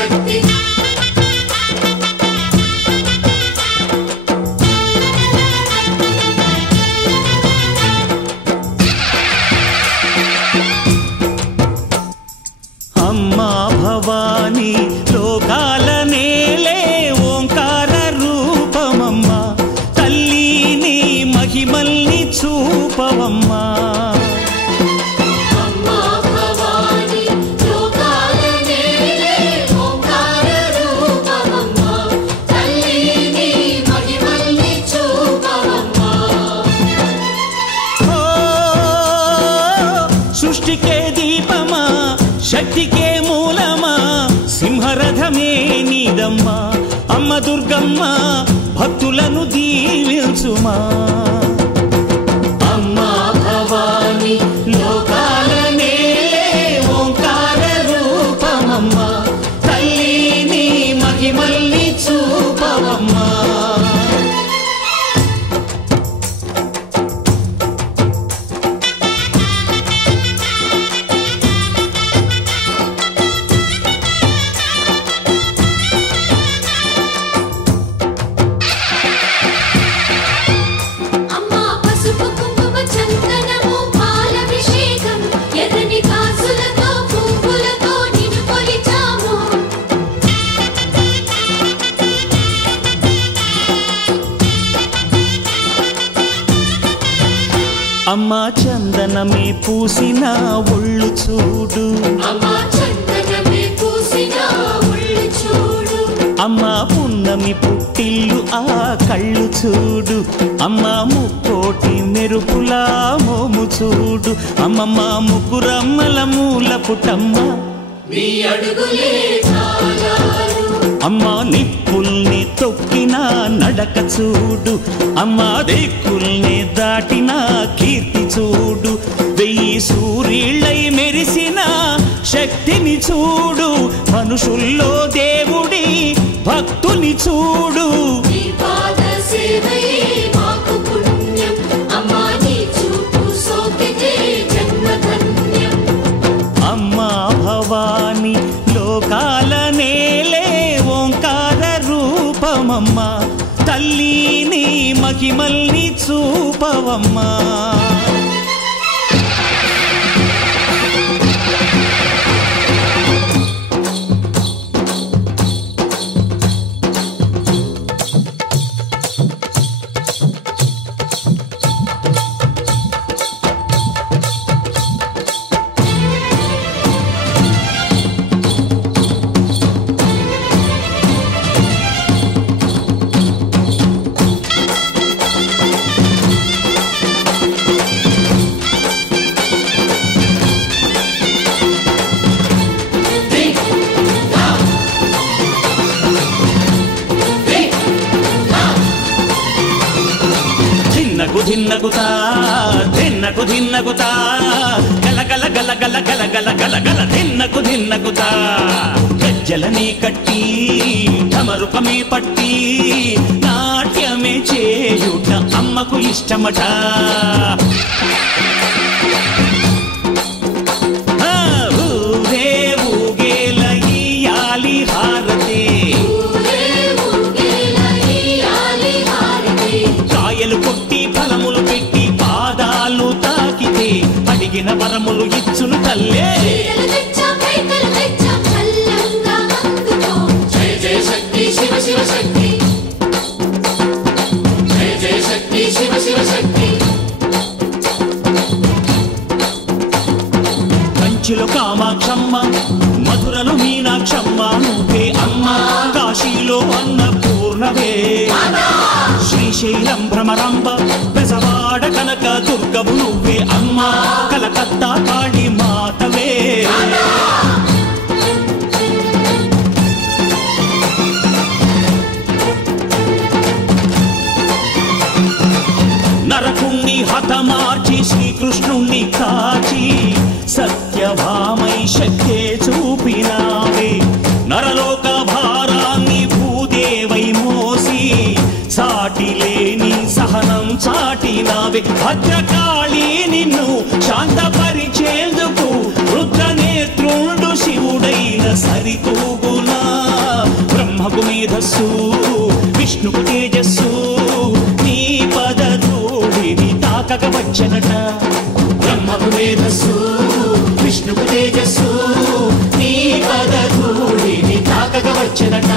శివశక్తి అమ్మా భవాని లోకాల నేలే ఓంకార రూపమమ్మా తల్లిని మహిమల్ని చూపవమ్మా సృష్టికే దీపమా శక్తికే మూలమా సింహరథమే నీదమ్మా అమ్మ దుర్గమ్మ భక్తులను దీవించుమా అమ్మా భవాని లోకాల నేలే ఓంకార రూపమమ్మా తల్లిని మహిమల్ని చూపవమ్మా అమ్మా చందనమే పూసిన ఒళ్ళు చూడు అమ్మా పున్నమి పుట్టిల్లు ఆ కళ్ళు చూడు అమ్మా ముక్కోటి మెరుపులా మోము చూడు అమ్మమ్మ ముగ్గురమ్మల మూల పుట్టమ్మ అమ్మా నిప్పుల్ని తొక్కిన నడక చూడు అమ్మా దిక్కుల్ని దాటిన కీర్తి చూడు 1000 సూర్యుళ్ళై మెరిసిన శక్తిని చూడు మనుషుల్లో దేవుడి భక్తుని చూడు అమ్మా భవాని లోకాల నేలే ఓంకార రూపమమ్మా తల్లిని మహిమల్ని చూపవమ్మా ధిన్నగుతా ధిన్నకు ధిన్నగుతా గల గల గల గల గల గల గల గల ధిన్నగుతా గజ్జలని కట్టి ఢమరుకమే పట్టి నాట్యమే చేయుట అమ్మకు ఇష్టమట ఊరే ఊగేల ఇయ్యాలి హారతి కాయలు కొట్టి ఫలములు పెట్టి పాదాలు తాకితే అడిగిన వరములు ఇచ్చును తల్లే జయ జయ శక్తి శివ శివ శక్తి జయ జయ శక్తి శివ శివ శక్తి కంచిలో కామాక్షమ్మ మధురలో మీనాక్షమ్మ నువ్వే అమ్మ కాశీలో అన్నపూర్ణవే శ్రీశైలం భ్రమరాంబ బెజవాడ కనక దుర్గవు నువ్వే అమ్మ కలకత్తా కాళీ మాతవే నరకుణ్ణి హతమార్చి శ్రీకృష్ణుణ్ణి కాచి సత్యభామై శక్తే చూపినావే నరలోక భారాన్ని భూదేవై మోసి సాటి లేని సహనం చాటినావే భద్రకాళి నిన్ను శాంతపరిచేందుకు రుద్రనేత్రుండు శివుడైన సరితూగునా విష్ణుకు తేజస్సు నీ పదధూళిని తాకగ వచ్చనట బ్రహ్మకు మేధస్సు విష్ణుకు తేజస్సు నీ పదధూళిని తాకగ వచ్చనట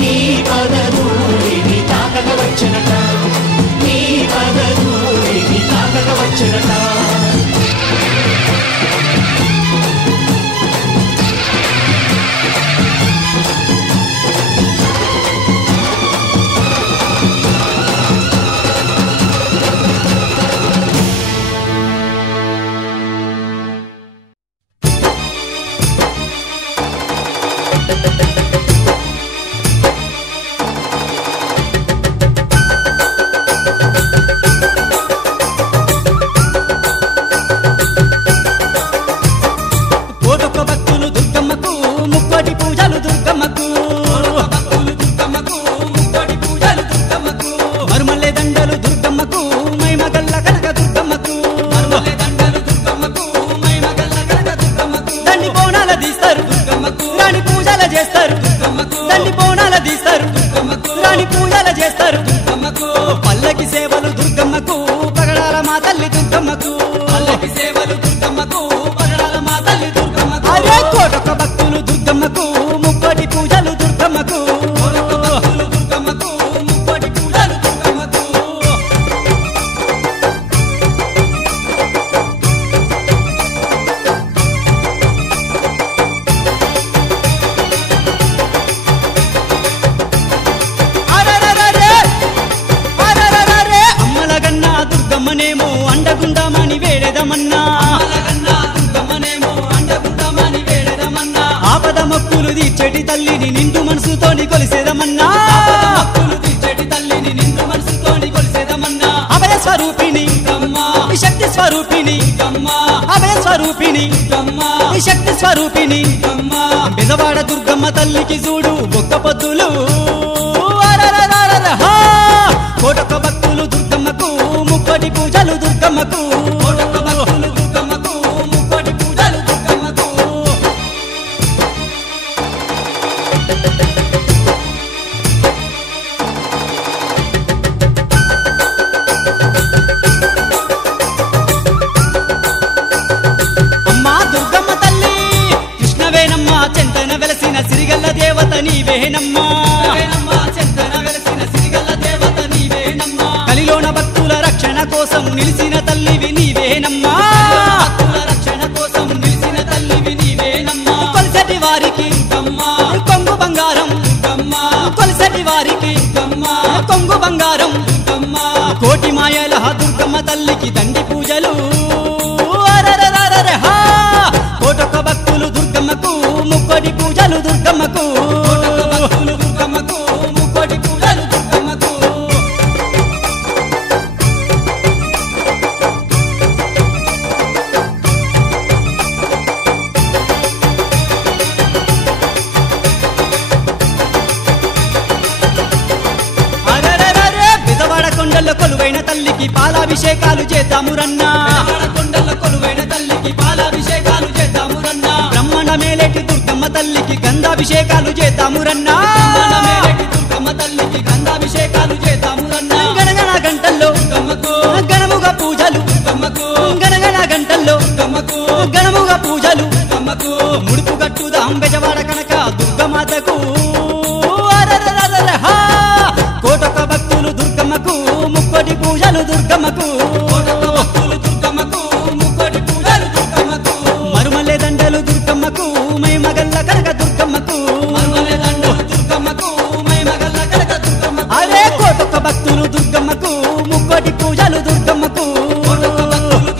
నీ పదధూళిని తాకగ వచ్చనట నీ పదధూళిని తాకగ వచ్చనట పల్లకి సేవలు దుర్గమ్మకు పగడాల మా తల్లి దుర్గమ్మకు పల్లకి సేవలు దుర్గమ్మకు పగడాల మా తల్లి దుర్గమ్మకు అరే కోటొక్క భక్తులు దుర్గమ్మకు ముప్పటి పూజలు దుర్గమ్మకు దుర్గమ్మకు ముప్పటి పూజలు దుర్గమ్మకు దుర్గమ్మనేమో అండగుండమని వేడెదమన్నా దుర్గమ్మనేమో అండగుండమని వేడెదమన్నా ఆపద మొక్కులు తీర్చెటి తల్లిని నిండు మనసుతోని కొలిసేదమన్నా మొక్కులు తీర్చెటి తల్లిని నిండు మనసుతోని కొలిసేదమన్నా అభయ స్వరూపిణి అమ్మా శక్తి స్వరూపిణి అమ్మా అభయ స్వరూపిణి అమ్మా శక్తి స్వరూపిణి అమ్మా బెదవాడ దుర్గమ్మ తల్లికి చూడు ఒక్క పొద్దులు కోటొక్క భక్తులు దుర్గమ్మకు ముప్పటి పూజలు దుర్గమ్మకు కోటొక్క భక్తులు దుర్గమ్మకు ముప్పటి పూజలు దుర్గమ్మకు అమ్మా దుర్గమ్మ తల్లి కృష్ణవేనమ్మ చెంతన వెలసిన సిరిగల్ల దేవత నీవేనమ్మా చెంతన వెలసిన సిరిగల్ల దేవత నీవేనమ్మా కలిలోన భక్తుల రక్షణ కోసం నిలిచిన తల్లివి నీవేనమ్మా భక్తుల రక్షణ కోసం నిలిచిన తల్లివి నీవేనమ్మా కొలిసటి వారికి అమ్మా కొంగు బంగారం అమ్మా కొలిసటి వారికి అమ్మా కొంగు బంగారం అమ్మా కోటి మాయల దుర్గమ్మ తల్లికి దండి పూజలు కోటొక్క భక్తులు దుర్గమ్మకు ముప్పటి పూజలు దుర్గమ్మకు భక్తులు దుర్గమ్మకు ముప్పటి పూజలు దుర్గమ్మకు బెదవాడ కొండల్లో కొలువైన తల్లికి పాలాభిషేకాలు చేద్దాము రన్నా కొండల్లో కొలువైన తల్లికి పాలాభిషేకాలు చేద్దాము రన్నా బ్రహ్మణ మేలేటి దుర్గమ్మ తల్లికి గంధాభిషేకాలు చేద్దాము రన్నా దుర్గమ్మ తల్లికి గంధాభిషేకాలు చేద్దాము రన్నా గణగణ గంటల్లో గణముగా పూజలు గణగణ గంటల్లో గణముగా పూజలు ముడుపు కట్టుదాం బెజవాడ కనక దుర్గమాతకు కోటొక్క భక్తులు దుర్గమ్మకు ముప్పటి పూజలు దుర్గమ్మకు దుర్గమ్మకు ముప్పటి పూజలు దుర్గమ్మకు మరుమల్లె దండలు దుర్గమ్మకు మై మగల్ల కనక దుర్గమ్మకు దుర్గమ్మకు మై మగల్ల కనక దుర్గమ్మకు అరే కోటొక్క భక్తులు దుర్గమ్మకు ముప్పటి పూజలు దుర్గమ్మకు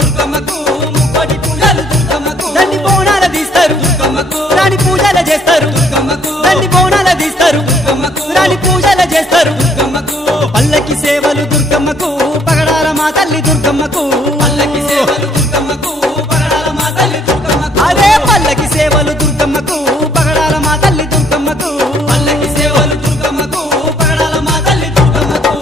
దుర్గమ్మకు ముప్పటి పూజలు దుర్గమ్మకు దండి బోనాల తీస్తారు దుర్గమ్మకు రాణి పూజలు చేస్తారు దుర్గమ్మకు దండి బోనాల తీస్తారు దుర్గమ్మకు రాణి పూజలు చేస్తారు దుర్గమ్మకు పల్లకి సేవలు దుర్గమ్మకు పగడాల మా తల్లి దుర్గమ్మకు పల్లకి సేవలు దుర్గమ్మకు పగడాల మా తల్లి దుర్గమ్మకు అరే పల్లకి సేవలు దుర్గమ్మకు పగడాల మా తల్లి దుర్గమ్మకు పల్లకి సేవలు దుర్గమ్మకు పగడాల మా తల్లి దుర్గమ్మకు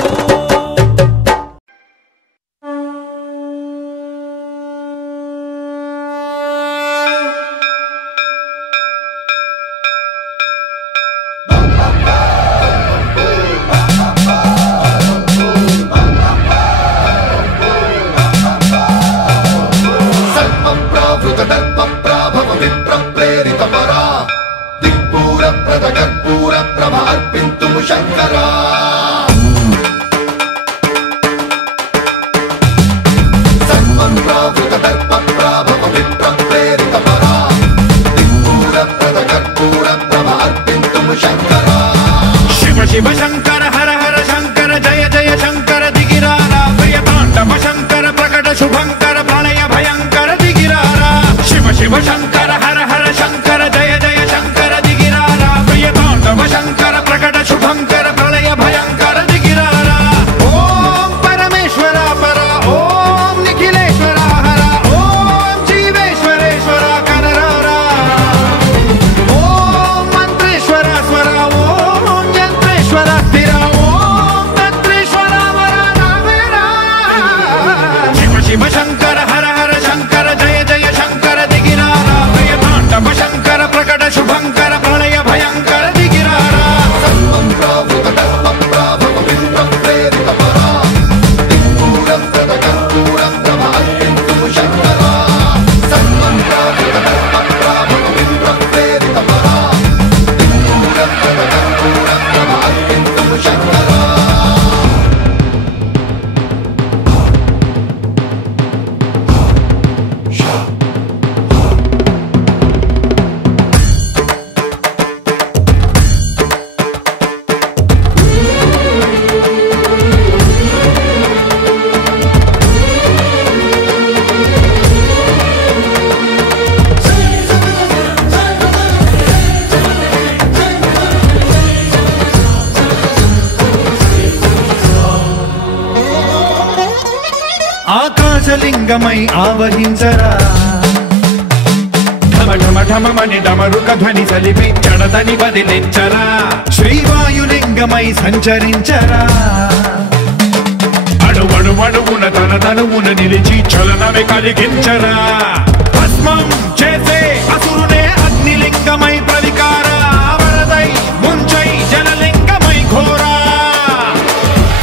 శంకర హర హర శంకర జయ జయ శంకర దిగిరారా ప్రియతాండవ శంకర ప్రకట శుభంకర ప్రళయ భయంకర దిగిరారా ఓం పరమేశ్వర పర ఓం నిఖిలేశ్వర హర ఓం జీవేశ్వరేశ్వర కరరారా ఓం మంత్రేశ్వర స్వర ఓం యంత్రేశ్వర స్థిర ఓం తంత్రేశ్వర వర నావేరా శివ శివ శంకర హర హర శంకర జయ జయ శంకర దిగిరారా ప్రియతాండవ శంకర ప్రకట శుభంకర ప్రళయ భయంకర దిగిరారా ఆకాశలింగమై ఆవహించరా ఢమ ఢమ ఢమమని డమరుక ధ్వని సలిపి జడదని బదిలించరా శ్రీవాయులింగమై సంచరించరా అడువడువడువున తన తనువున నిలిచి చలనమే కలిగించరా భస్మం చేసే అసురునే అగ్నిలింగమై ప్రవికారా వరదై ముంచై జలలింగమై ఘోరా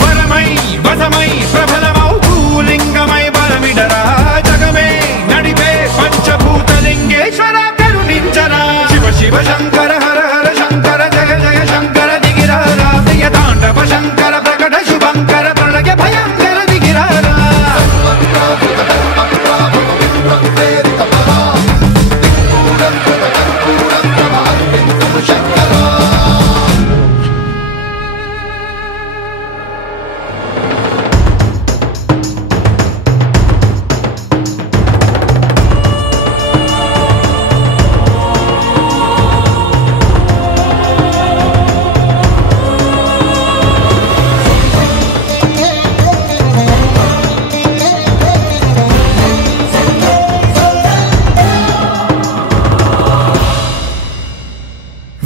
వరమై వసమై ప్రబలమౌ భూలింగమై బలమిడరా జగమే నడిపే పంచభూతలింగేశ్వర కరుణించరా శివ శివ శంకర హర హర శంకర జయ జయ శంకర దిగిరారా ప్రియతాండవ శంకర ప్రకట శుభంకర ప్రళయ భయంకర దిగిరారా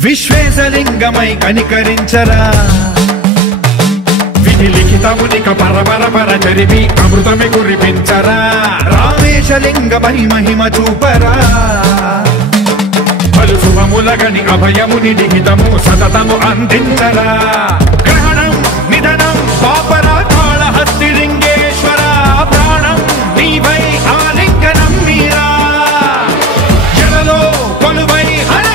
విశ్వేశలింగమై కనికరించరా విధి లిఖితమునిక పరపర పర చరిపి అమృతమి కురిపించరా రామేశలింగమై మహిమ చూపరా పలు శుభములగని అభయముని లిఖితము సతతము అందించరా గ్రహణం నిధనం పాపరా కాళహస్తిలింగేశ్వర ప్రాణం నీవై ఆలింగనం మీరా జలలో కొలువై హర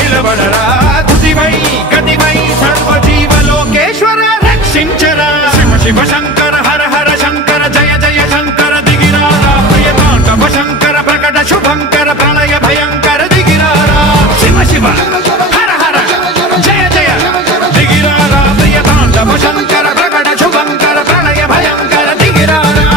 నిలబడరా తుదివై గతివై సర్వజీవలోకేశ్వర రక్షించరా శివ శివ శంకర హర హర శంకర జయ జయ శంకర దిగిరారా ప్రియతాండవ శంకర ప్రకట శుభంకర ప్రళయ భయంకర దిగిరారా శివ శివ హర హర జయ జయ దిగిరారా ప్రియతాండవ శంకర ప్రకట శుభంకర ప్రళయ భయంకర దిగిరారా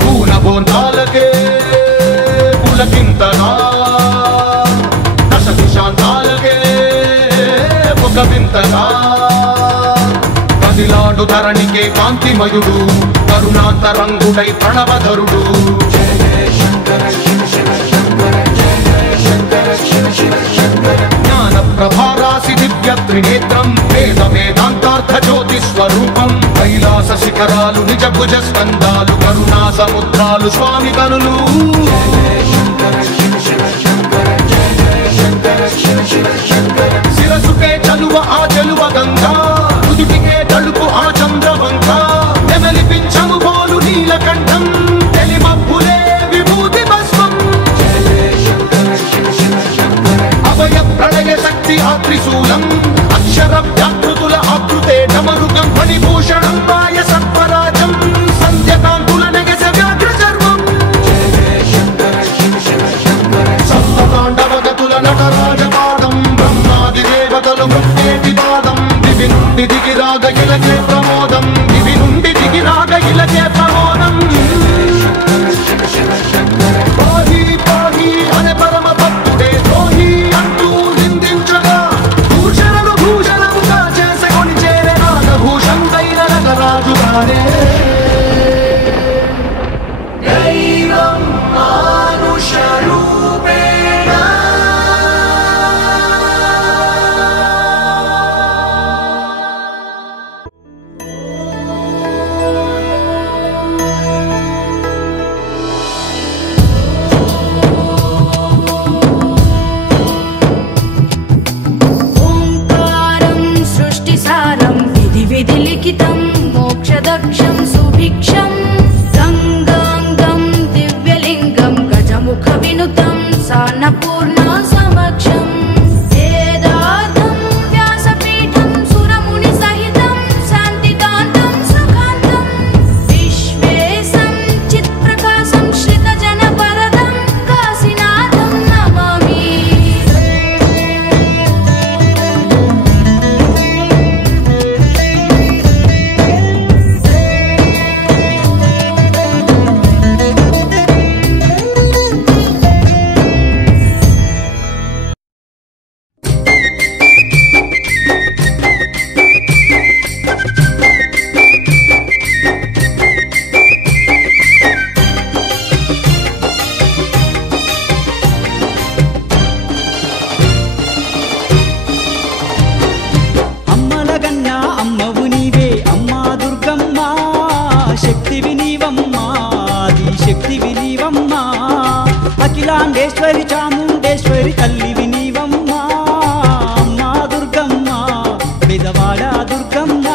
పూలబోందాలకే పులకింతగా దశ దిశాంతాలకే ఒక వింతగా కదిలాడు ధరణికే కాంతిమయుడు కరుణాంతరంగుడై ప్రణవధరుడు జయ జయ శంకర శివ శివ శంకర జయ జయ శంకర శివ శివ శంకర జ్ఞాన ప్రభారాసి దివ్య త్రినేత్రం వేద వేదాంతార్థ జ్యోతి స్వరూపం కైలాస శిఖరాలు నిజ భుజ స్కందాలు కరుణా సముద్రాలు స్వామి కనులు జయ జయ శంకర శివ శివ శంకర జయ జయ శంకర శివ శివ శంకర త్రిశూలం అక్షర వ్యాకృతుల ఆకృతే డమరుగం ఫణిభూషణం మాయ సర్పరాజం సంధ్యకాంతుల నెగస వ్యాఘ్ర చర్మం సప్తతాండవగతుల నటరాజపాదం బ్రహ్మాది దేవతలు మృత్యేటి పాదం దివి నుండి దిగి రాగ ఇలకే ప్రమోదం దివి నుండి దిగి రాగ ఇలకే ప్రమోదం పాహి పాహి అనే పరమ భక్తుడే ద్రోహి అంటూ నిందించగా భూషణము భూషణముగా చేసుకొని చేరే నాగభూషణుడైన నగరాజు తానే దైవం మానుష రూపేణ విధిలిఖితం మోక్షదక్షం సుభిక్షం గంగాంగం దివ్యలింగం గజముఖ వినుతం సాన్నపూర్ణ సమక్షం వేదార్థం వ్యాసపీఠం సురముని సహితం శాంతికాంతం సుఖాంతం విశ్వేశం చిత్ప్రకాశం శ్రితజన వరదం కాశీనాథం నమామి అఖిలాండేశ్వరి చాముండేశ్వరి తల్లి వినీవమ్మ అమ్మ దుర్గమ్మ బెదవాడ దుర్గమ్మ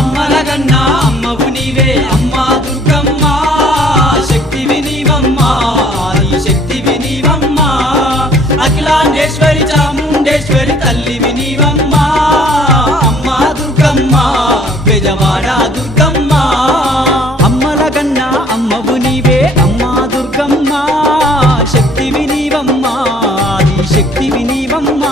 అమ్మలగన్న అమ్మవు నీవే అమ్మ దుర్గమ్మ శక్తి వినీవమ్మ ఆది శక్తి వినీవమ్మ అఖిలాండేశ్వరి చాముండేశ్వరి తల్లి వినీవమ్మ అమ్మ దుర్గమ్మ బెదవాడ దుర్గమ్మ అమ్మలగన్న అమ్మవు నీవే అమ్మ దుర్గమ్మ శక్తి వినీవమ్మ ఆది శక్తి వినీవమ్మ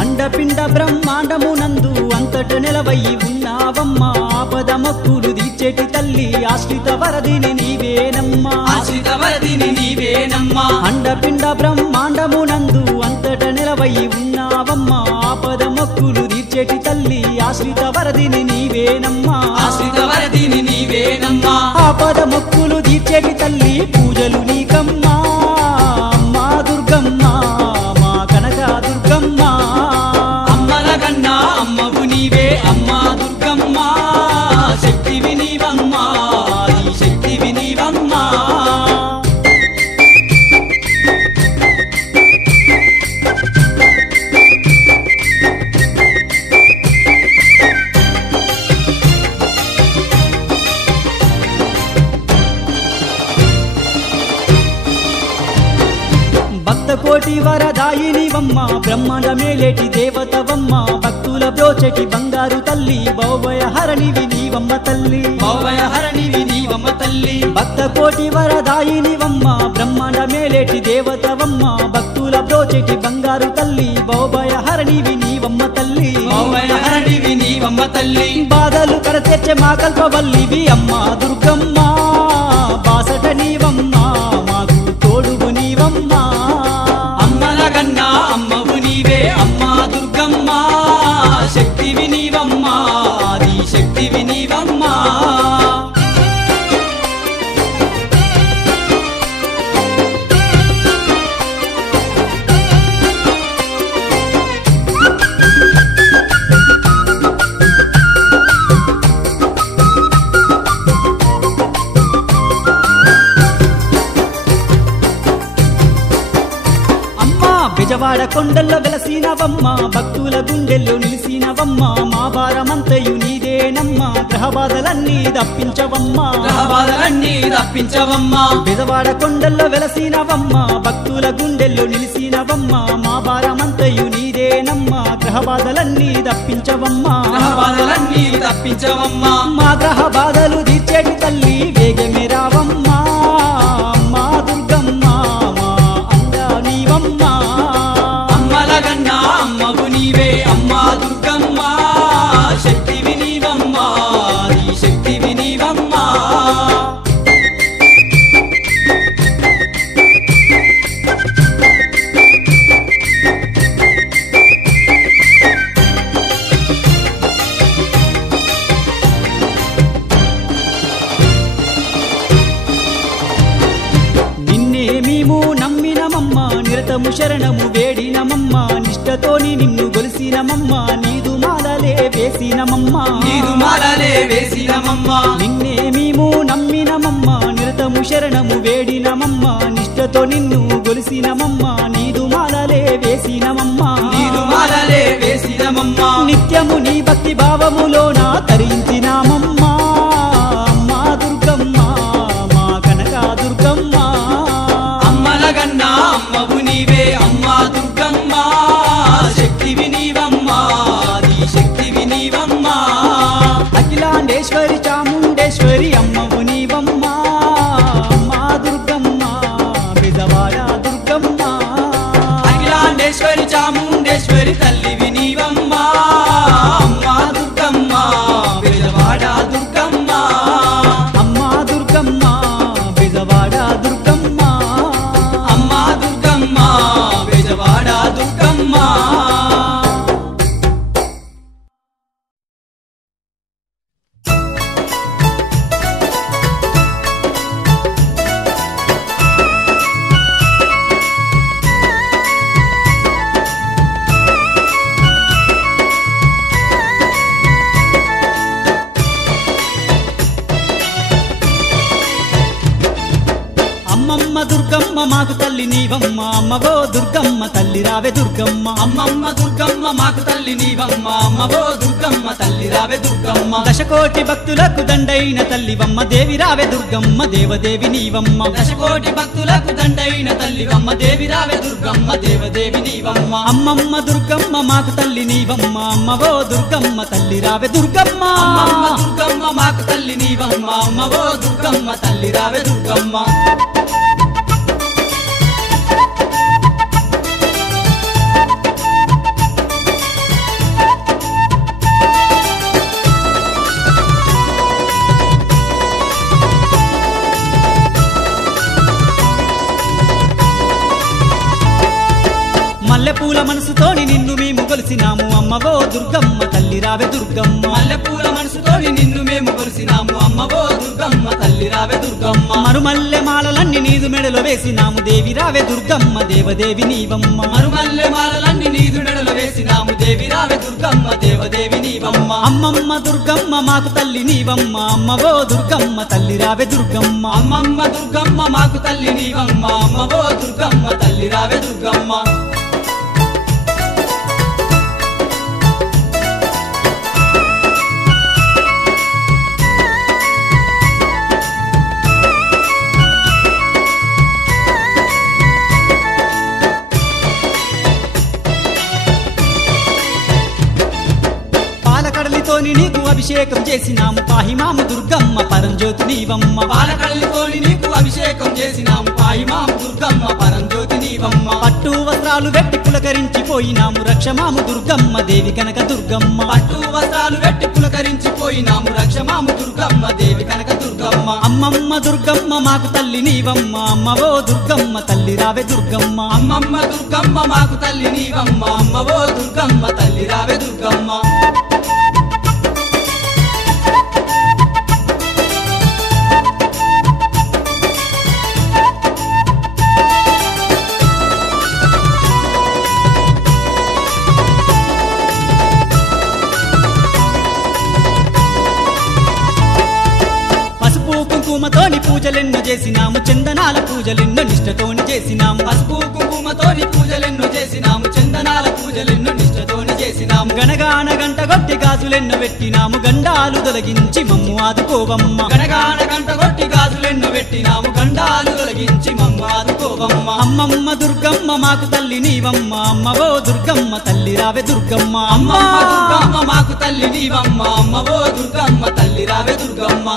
అండపిండ బ్రహ్మాండమునందు అంతట నిలవయి ఉన్నావమ్మ ఆపద మొక్కులు తీర్చేటి తల్లి ఆశ్రిత వరదిని నీవేనమ్మా ఆశ్రిత వరదిని నీవేనమ్మా అండపిండ బ్రహ్మాండమునందు అంతట నిలవయి ఉన్నావమ్మ ఆపద మొక్కులు తీర్చేటి తల్లి ఆశ్రిత వరదిని నీవేనమ్మా ఆశ్రిత వరదిని నీవేనమ్మా ఆపద మొక్కులు తీర్చేటి తల్లి పూజలు నీకమ్మా అమ్మా దుర్గమ్మ మా కనక దుర్గమ్మ అమ్మలగన్నా అమ్మవు నీవే అమ్మా దుర్గమ్మ శక్తి వినీవమ్మ ఆది శక్తి వినీవమ్మ కోటి వరదాయినివమ్మ బ్రహ్మాండ మేలేటి దేవతవమ్మ భక్తుల బ్రోచెటి బంగారు తల్లి భౌవయ హరణివి నీవమ్మ తల్లి భౌవయ హరణివి నీవమ్మ తల్లి భక్త కోటి వరదాయినివమ్మ బ్రహ్మాండ మేలేటి దేవతవమ్మ భక్తుల బ్రోచెటి బంగారు తల్లి భౌవయ హరణివి నీవమ్మ తల్లి భౌవయ హరణివి నీవమ్మ తల్లి బాధలు కడతెచ్చే మా కల్పవల్లివి అమ్మ దుర్గమ్మ బాసట నీవమ్మ మాకు తోడువు నీవమ్మ అమ్మలగన్నా అమ్మవు నీవే అమ్మా దుర్గమ్మ శక్తి వినీవమ్మ ఆది శక్తి వినీవమ్మ బెజవాడ కొండల్లో వెలసినవమ్మ భక్తుల గుండెల్లో నిలిసినవమ్మ మా భారమంతయు నీదేనమ్మ గ్రహ బాధలన్నీ తప్పించవమ్మా బెజవాడ కొండల్లో వెలసినవమ్మ భక్తుల గుండెల్లో నిలిసినవమ్మ మా భారమంతయు నీదేనమ్మ గ్రహ బాధలన్నీ తప్పించవమ్మా మా గ్రహ బాధలు తీర్చేటి తల్లి వేగమే రావమ్మా మా దుర్గమ్మ మా అండా నీవమ్మ అమ్మలగన్నా అమ్మవు నీవే అమ్మా దుర్గమ్మ శక్తివి నీవమ్మా నీ శక్తివి నీవమ్మా నిరతము శరణము వేడినమమ్మ నిష్టతోని నిన్ను గొలిసినమమ్మ నీదు మాలలే వేసినమమ్మ నిన్నే మేము నమ్మినమమ్మ నిరతము శరణము వేడినమమ్మ నిష్టతో నిన్ను గొలిసినమమ్మ నీదు మాలలే వేసినమమ్మ నిత్యము నీ భక్తి భావములోన తరించినామమ్మ మా దుర్గమ్మ మా కనక దుర్గమ్మ అమ్మలగన్నా అమ్మవు నీవే అమ్మా దుర్గమ్మ శక్తివి నీవమ్మా నీ శక్తివి నీవమ్మా అఖిలాండేశ్వరి చాముండేశ్వరి అమ్మవు నీవమ్మ మా దుర్గమ్మ బెజవాడ దుర్గమ్మ అఖిలాండేశ్వరి చాముండేశ్వరి తల్లివి నీవమ్మా అమ్మా దుర్గమ్మ బెజవాడ దుర్గమ్మ అమ్మా దుర్గమ్మ బెజవాడ దుర్గమ్మ అమ్మా దుర్గమ్మ బెజవాడ దుర్గమ్మ అమ్మమ్మ దుర్గమ్మ మాకు తల్లి నీవమ్మ అమ్మవో దుర్గమ్మ తల్లి రావే దుర్గమ్మ అమ్మమ్మ దుర్గమ్మ మాకు తల్లి నీవమ్మ అమ్మవో దుర్గమ్మ తల్లి రావే దుర్గమ్మ దశకోటి భక్తులకు దండైన తల్లివమ్మ దేవి రావే దుర్గమ్మ దేవదేవి నీవమ్మ దశకోటి భక్తులకు దండైన తల్లివమ్మ దేవి రావే దుర్గమ్మ దేవదేవి నీవమ్మ అమ్మమ్మ దుర్గమ్మ మాకు తల్లి నీవమ్మ అమ్మవో దుర్గమ్మ తల్లి రావే దుర్గమ్మ అమ్మమ్మ దుర్గమ్మ మాకు తల్లి నీవమ్మ అమ్మవో దుర్గమ్మ తల్లి రావే దుర్గమ్మ మల్లెపూల మనసుతోని నిన్ను మేము కొలిసినాము అమ్మవో దుర్గమ్మ తల్లి రావే దుర్గమ్మ మల్లెపూల మనసుతోని నిన్ను మేము కొలిసినాము అమ్మవో దుర్గమ్మ తల్లి రావే దుర్గమ్మ మరుమల్లె మాలలన్నీ నీదు మెడలో వేసినాము దేవి రావే దుర్గమ్మ దేవదేవి నీవమ్మ మరుమల్లె మాలలన్నీ నీదు మెడలో వేసినాము దేవి రావే దుర్గమ్మ దేవదేవి నీవమ్మ అమ్మమ్మ దుర్గమ్మ మాకు తల్లి నీవమ్మ అమ్మవో దుర్గమ్మ తల్లి రావే దుర్గమ్మ అమ్మమ్మ దుర్గమ్మ మాకు తల్లి నీవమ్మ అమ్మవో దుర్గమ్మ తల్లి రావే దుర్గమ్మ పాలకడలితోని నీకు అభిషేకం చేసినాము పాహిమాము దుర్గమ్మ పరంజ్యోతి నీవమ్మ పాలకళ్ళతోని నీకు అభిషేకం చేసినాము పాహిమాము దుర్గమ్మ పరంజ్యోతి నీవమ్మ పట్టు వస్త్రాలు వెట్టి పులకరించిపోయినాము రక్షమాము దుర్గమ్మ దేవి కనక దుర్గమ్మ పట్టు వస్త్రాలు వెట్టి పులకరించిపోయినాము రక్షమాము దుర్గమ్మ దేవి కనక దుర్గమ్మ అమ్మమ్మ దుర్గమ్మ మాకు తల్లి నీవమ్మ అమ్మవో దుర్గమ్మ తల్లి రావే దుర్గమ్మ అమ్మమ్మ దుర్గమ్మ మాకు తల్లి నీవమ్మ అమ్మవో దుర్గమ్మ తల్లి రావే దుర్గమ్మ కుంకుమతోని పూజలెన్నో చేసినాము చందనాల పూజలెన్నో నిష్టతోని చేసినాము పసుపు కుంకుమతోని పూజలెన్నో చేసినాము చందనాల పూజలెన్నో నిష్టతోని చేసినాము గణగాన గంట గొట్టి గాజులెన్నో పెట్టినాము గండాలు తొలగించి మమ్ము ఆదుకోవమ్మ గణగాన గంట కొట్టి గాజులెన్నో పెట్టినాము గండాలు తొలగించి మమ్ము ఆదుకోవమ్మ అమ్మమ్మ దుర్గమ్మ మాకు తల్లి నీవమ్మ అమ్మవో దుర్గమ్మ తల్లి రావే దుర్గమ్మ అమ్మమ్మ దుర్గమ్మ మాకు తల్లి నీవమ్మ అమ్మవో దుర్గమ్మ తల్లి రావే దుర్గమ్మ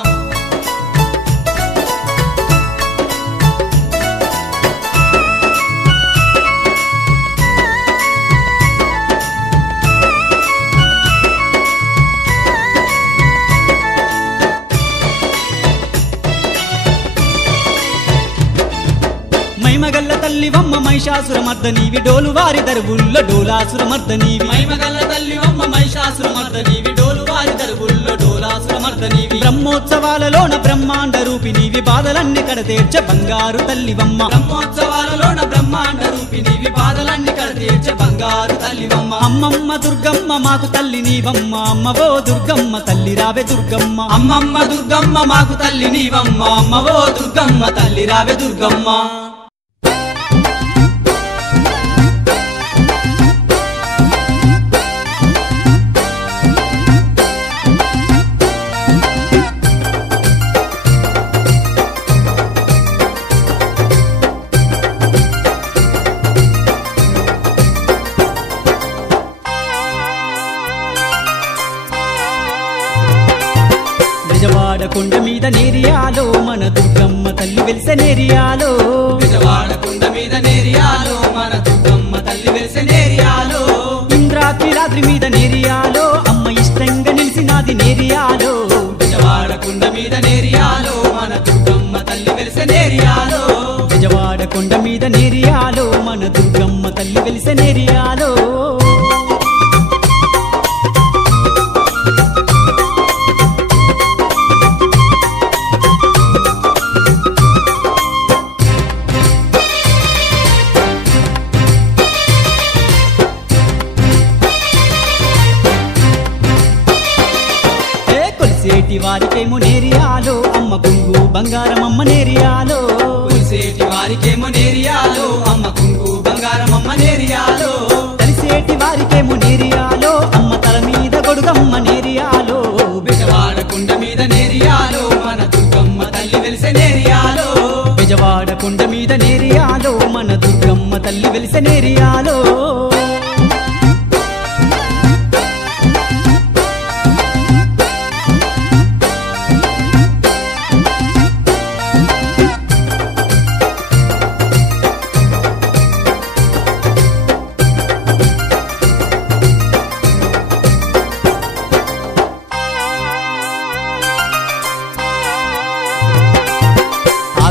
మైమగల్ల తల్లివమ్మ మహిషాసుర మర్దనీవి డోలు వారి దరువుల్లో డోలాసుర మర్దనీవి మైమగల్ల తల్లివమ్మ మహిషాసుర మర్దనీవి డోలు వారి దరువుల్లో డోలాసుర మర్దనీవి బ్రహ్మోత్సవాలలోన బ్రహ్మాండ రూపిణీవి బాధలన్నీ కడతీర్చ బంగారు తల్లివమ్మ బ్రహ్మోత్సవాలలోన బ్రహ్మాండ రూపిణీవి బాధలన్నీ కడతీర్చే బంగారు తల్లివమ్మ అమ్మమ్మ దుర్గమ్మ మాకు తల్లి నీవమ్మ అమ్మవో దుర్గమ్మ తల్లి రావే దుర్గమ్మ అమ్మమ్మ దుర్గమ్మ మాకు తల్లి నీవమ్మ అమ్మవో దుర్గమ్మ తల్లి రావే దుర్గమ్మ విజయవాడ కొండ మీద నేరియాలో మన దుర్గమ్మ తల్లి వెలిసే నేరియాలో విజయవాడ కొండ మీద నేరియాలో మన దుర్గమ్మ తల్లి వెలిసే నేరియాలో ఇంద్రాద్రి మీద నేరియాలో అమ్మ ఇష్టంగా నిలిసినాది నేరియాలో విజయవాడ కొండ మీద నేరియాలో మన దుర్గమ్మ తల్లి వెలిసే నేరియాలో విజయవాడ కొండ మీద నేరియాలో మన దుర్గమ్మ తల్లి వెలిసే నేరియాలో కొలిసేటి వారికేమో నేరియాలో అమ్మ గుంగు బంగారం అమ్మ నేరియాలో కొలిసేటి వారికేమో నేరియాలో అమ్మ కుంగు బంగారం అమ్మ నేరియాలో కలిసేటి వారికేమో నేరియాలో అమ్మ తల మీద గొడుగమ్మ నేరియాలో విజయవాడ కొండ మీద నేరియాలో మన దుర్గమ్మ తల్లి వెలిసే నేరియాలో విజయవాడ కొండ మీద నేరియాలో మన దుర్గమ్మ తల్లి వెలిసే నేరియాలో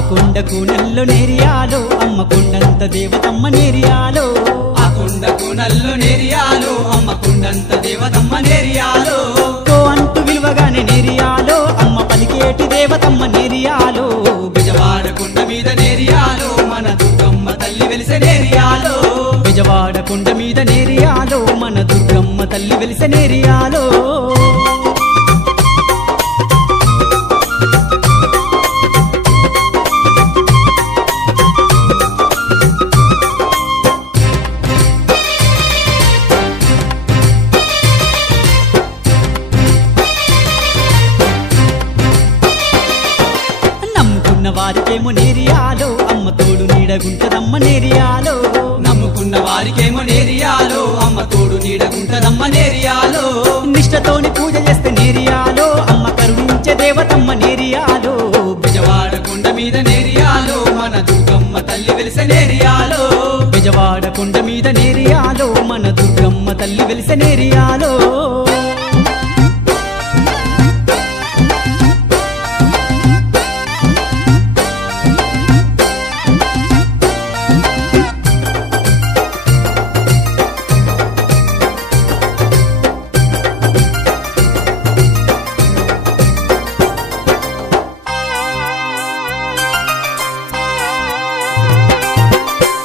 కొండకు నెల్లో నేరియాలో అమ్మ కొండంత దేవతమ్మ నేరియాలో ఆ కొండకు నల్లు నేరియాలో అమ్మ కొండంత దేవతమ్మ నేరియాలో కో అంటూ విలువగానే నేరియాలో అమ్మ పలికేటి దేవతమ్మ నేరియాలో విజయవాడ కొండ మీద నేరియాలో మన దుర్గమ్మ తల్లి వెలిసే నేరియాలో విజయవాడ కొండ మీద నేరియాలో మన దుర్గమ్మ తల్లి వెలిసే నేరియాలో వారికేమో నేరియాలో అమ్మ తోడు నీడగుంటదమ్మ నేరియాలో నమ్ముకున్న వారికేమో నేరియాలో అమ్మ తోడు నీడగుంటదమ్మ నేరియాలో నిష్టతోని పూజ చేస్తే నేరియాలో అమ్మ కరుణించే దేవతమ్మ నేరియాలో విజయవాడ కొండ మీద నేరియాలో మన దుర్గమ్మ తల్లి వెలిసే నేరియాలో విజయవాడ కొండ మీద నేరియాలో మన దుర్గమ్మ తల్లి వెలిసే నేరియాలో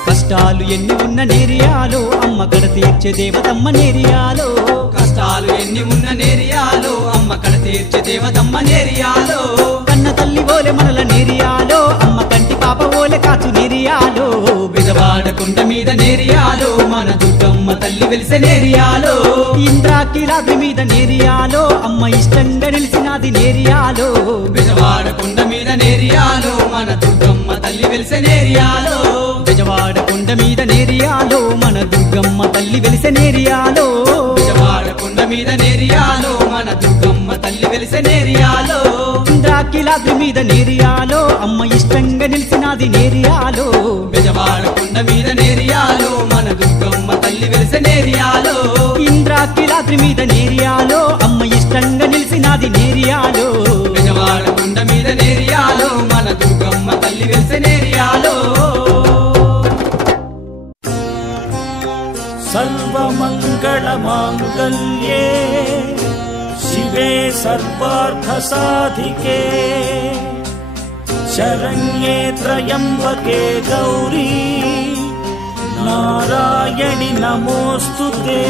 కష్టాలు ఎన్ని ఉన్న నేరియాలో అమ్మ కడ తీర్చే దేవతమ్మ నేరియాలో కష్టాలు ఎన్ని ఉన్న నేరియాలో అమ్మ కడ తీర్చే దేవతమ్మ నేరియాలో కన్న తల్లి ఓ ఓలే మనల నేరియాలో అమ్మ కంటి పాప ఓలే కాచు నేరియాలో బెజవాడ కొండ మీద నేరియాలో మన దుర్గమ్మ తల్లి వెలిసే నేరియాలో ఇంద్రాకిలాద్రి మీద నేరియాలో అమ్మ ఇష్టంగా నిలిచినది నేరియాలో బెజవాడ కొండ మీద నేరియాలో మన దుర్గమ్మ తల్లి వెలిసే నేరియాలో బెజవాడ కొండ మీద నేరియాలో మన దుర్గమ్మ తల్లి వెలిసే నేరియాలో బెజవాడ కొండ మీద నేరియాలో మన దుర్గమ్మ తల్లి వెలిసే నేరియాలో ఇంద్రాకిలాద్రి మీద నేరియాలో అమ్మ ఇష్టంగా నిలిచినది నేరియాలో బెజవాడ కొండ మీద నేరియాలో మన దుర్గమ్మ తల్లి వెలిసే నేరియాలో ఇంద్రాకిలాద్రి మీద నేరియాలో అమ్మ ఇష్టంగా నిలిచినది నేరియాలో బెజవాడ కొండ మీద నేరియాలో మన దుర్గమ్మ తల్లి వెలిసే నేరియాలో सर्वमङ्गलमाङ्गल्ये शिवे सर्वार्थसाधिके शरण्ये त्र्यम्बके गौरी नारायणि नमोऽस्तु ते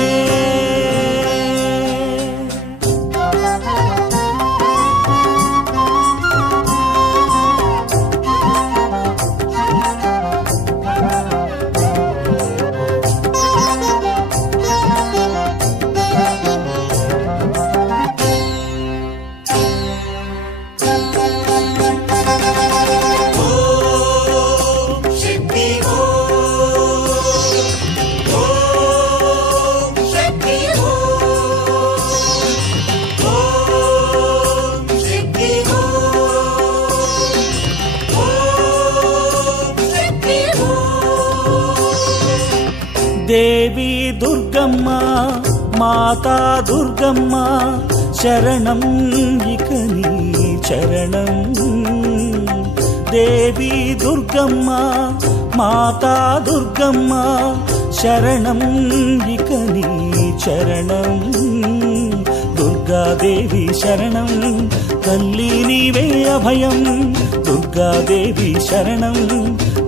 देवी दुर्गम्मा माता दुर्गम्मा शरणं इकनी चरणं देवी दुर्गम्मा माता दुर्गम्मा शरणं इकनी चरणं दुर्गा देवी शरणं तल्ली नीवे अभयं दुर्गा देवी शरणं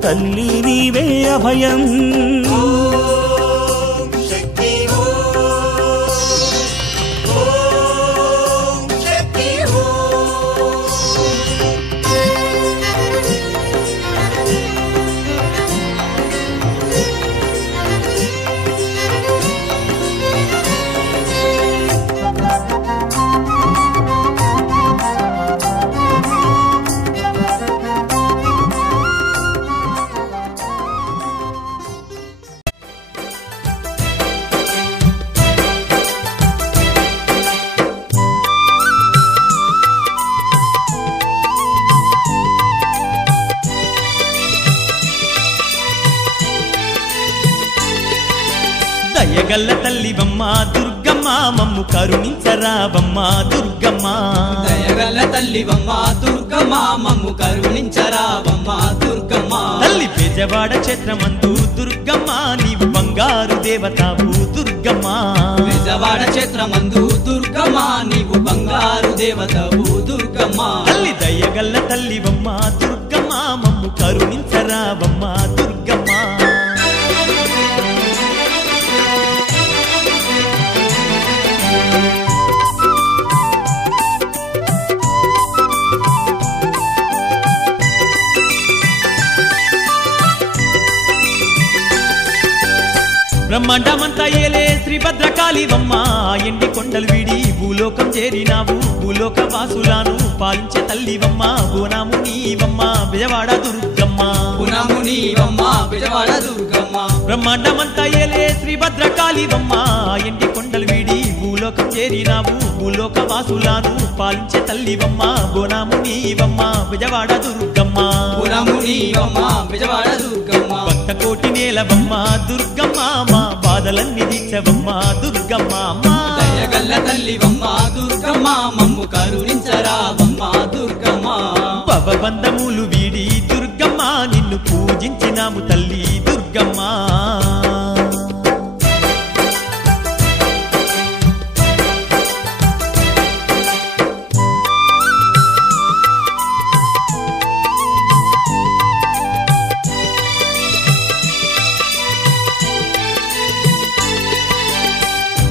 तल्ली नीवे अभयं దయగల్ల తల్లివమ్మ దుర్గమ్మ మమ్ము కరుణించరావమ్మ దుర్గమ్మ దయగల్ల తల్లివమ్మ దుర్గమ్మ మమ్ము కరుణించరావమ్మ దుర్గమ్మ తల్లి బెజవాడ క్షేత్రమందు దుర్గమ్మ నీవు బంగారు దేవతావు దుర్గమ్మ బెజవాడ క్షేత్రమందు దుర్గమ్మ నీవు బంగారు దేవతవు దుర్గమ్మ తల్లి దయగల్ల తల్లివమ్మ దుర్గమ్మ మమ్ము కరుణించరావమ్మ దుర్గమ్మ బ్రహ్మాండమంతా ఏలే శ్రీభద్రకాళివమ్మ ఎండి కొండలు వీడి భూలోకం చేరినావు భూలోక వాసులాను పాలించే తల్లివమ్మ బోనాము నీవమ్మ బెజవాడ దుర్గమ్మ బోనాము నీవమ్మ బెజవాడ దుర్గమ్మ బ్రహ్మాండమంతా ఏలే శ్రీభద్రకాళివమ్మ ఎండి కొండలు వీడి భూలోకం చేరినావు భూలోక వాసులాను పాలించే తల్లివమ్మ బోనాము నీవమ్మ బెజవాడ దుర్గమ్మ బోనాము నీవమ్మ బెజవాడ దుర్గమ్మ భక్త కోటి నేలవమ్మ దుర్గమ్మ మా బాధలన్నీ తీర్చవమ్మ దుర్గమ్మ దయగల్ల తల్లివమ్మ దుర్గమ్మ మమ్ము కరుణించరావమ్మ దుర్గమ్మ భవబంధములు వీడి దుర్గమ్మ నిన్ను పూజించినాము తల్లి దుర్గమ్మ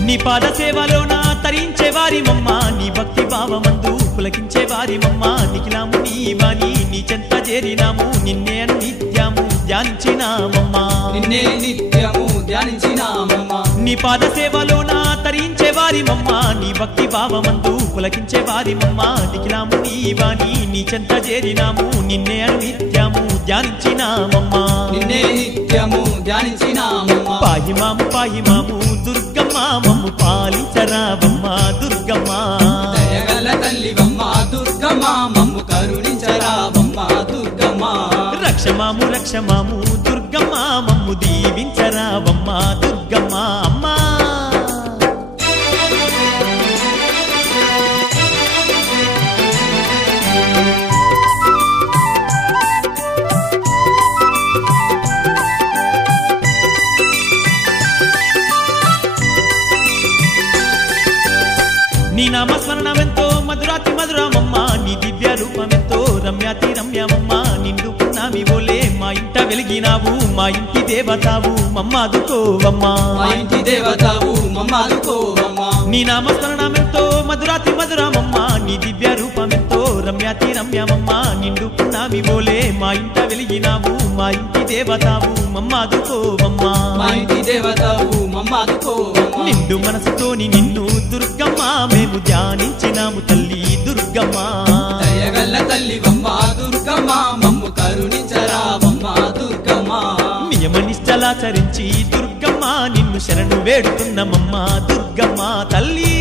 నీ పాద సేవలోన తరించే వారి మమ్మ నీ భక్తి భావమందు పులకించే వారిమమ్మ నిఖిలాము నీవాని నీ చెంత చేరినాము నిన్నే నిత్యము ధ్యానించినామమ్మా నిన్నే నిత్యము ధ్యానించినామమ్మా నీ పాద సేవలోన తరించే వారిమమ్మ నీ భక్తి భావమందు పులకించే వారిమమ్మ నిఖిలాము నీవాని నీ చెంత చేరినాము నిన్నే నిత్యము ధ్యానించినామమ్మా నిన్నే నిత్యము ధ్యానించినామమ్మా పాహిమాము దుర్గమ్మ మమ్ము పాలించరావమ్మ దుర్గమ్మ దయగల తల్లివమ్మ దుర్గమ్మ మమ్ము కరుణించరావమ్మ దుర్గమ్మ రక్షమాము దుర్గమ్మ మమ్ము దీవించరావమ్మ దుర్గమ్మ అమ్మా నీ నామస్మరణమెంతో మధురాతి మధురమమ్మ నీ దివ్య రూపమెంతో రమ్యాతి రమ్యమమ్మ నిండు పున్నామి ఓలే మా ఇంట వెలిగినావు మా ఇంటి దేవతావు మమ్మాదుకోవమ్మా మా ఇంటి దేవతావు మమ్మాదుకోవమ్మా నీ నామస్మరణమెంతో మధురాతి మధురమమ్మ నీ దివ్య రూపమెంతో రమ్యాతి రమ్యమమ్మ నిండు పున్నామి ఓలే మా ఇంట వెలిగినావు మా ఇంటి దేవతావు మమ్మాదుకోవమ్మా మా ఇంటి దేవతావు మమ్మాదుకోవమ్మా నిండు మనసుతోని నిన్ను దుర్గమ్మ మేము ధ్యానించినాము తల్లి దుర్గమ్మ దయగల్ల తల్లివమ్మ దుర్గమ్మ మమ్ము కరుణించరావమ్మ దుర్గమ్మ నియమనిష్టలాచరించి దుర్గమ్మ నిన్ను శరణు వేడుతున్నమమ్మ దుర్గమ్మ తల్లి